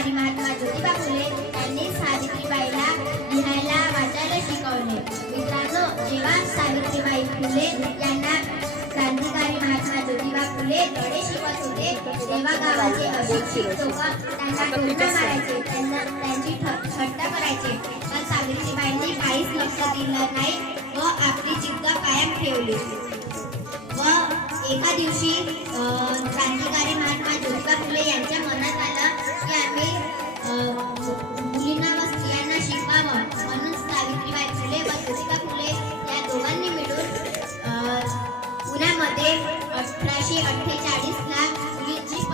आणि महात्मा ज्योतिबा फुले यांनी सावित्रीबाईला लिहायला वाचायला शिकवले. मित्रांनो जेव्हा सावित्रीबाई फुले यांना क्रांतिकारी महात्मा ज्योतिबा फुले धडे शिकत होते तेव्हा गावाचे अशिक्षित लोक त्यांना टोमणा मारायचे त्यांना त्यांची ठ- थट्टा करायचे. पण सावित्रीबाईंनी काहीच लक्ष दिलं नाही व आपली जिद्द कायम ठेवली. व एका दिवशी क्रांतिकारी महात्मा ज्योतिबा फुले यांच्या मनात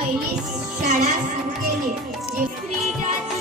पहिली शाळा सुरू केली.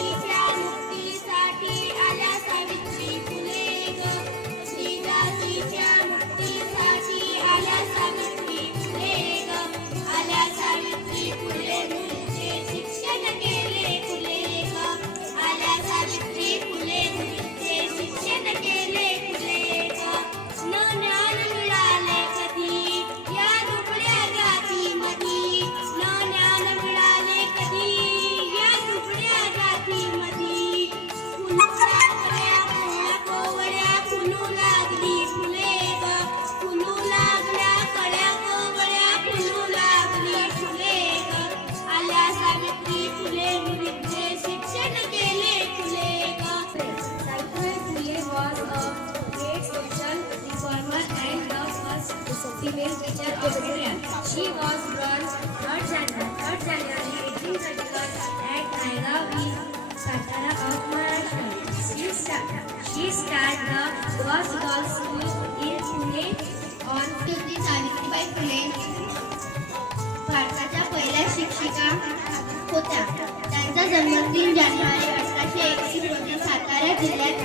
First female teacher of India. She was born 3rd January, 3rd January 1831 at Naigaon Satara of Maharashtra. She, sta- she started the first girls school in Pune on होती सावित्रीबाई Pune. भारताच्या पहिल्या शिक्षिका होत्या त्यांचा जन्म तीन जानेवारी अठराशे एकतीस रोजी सातारा जिल्ह्यात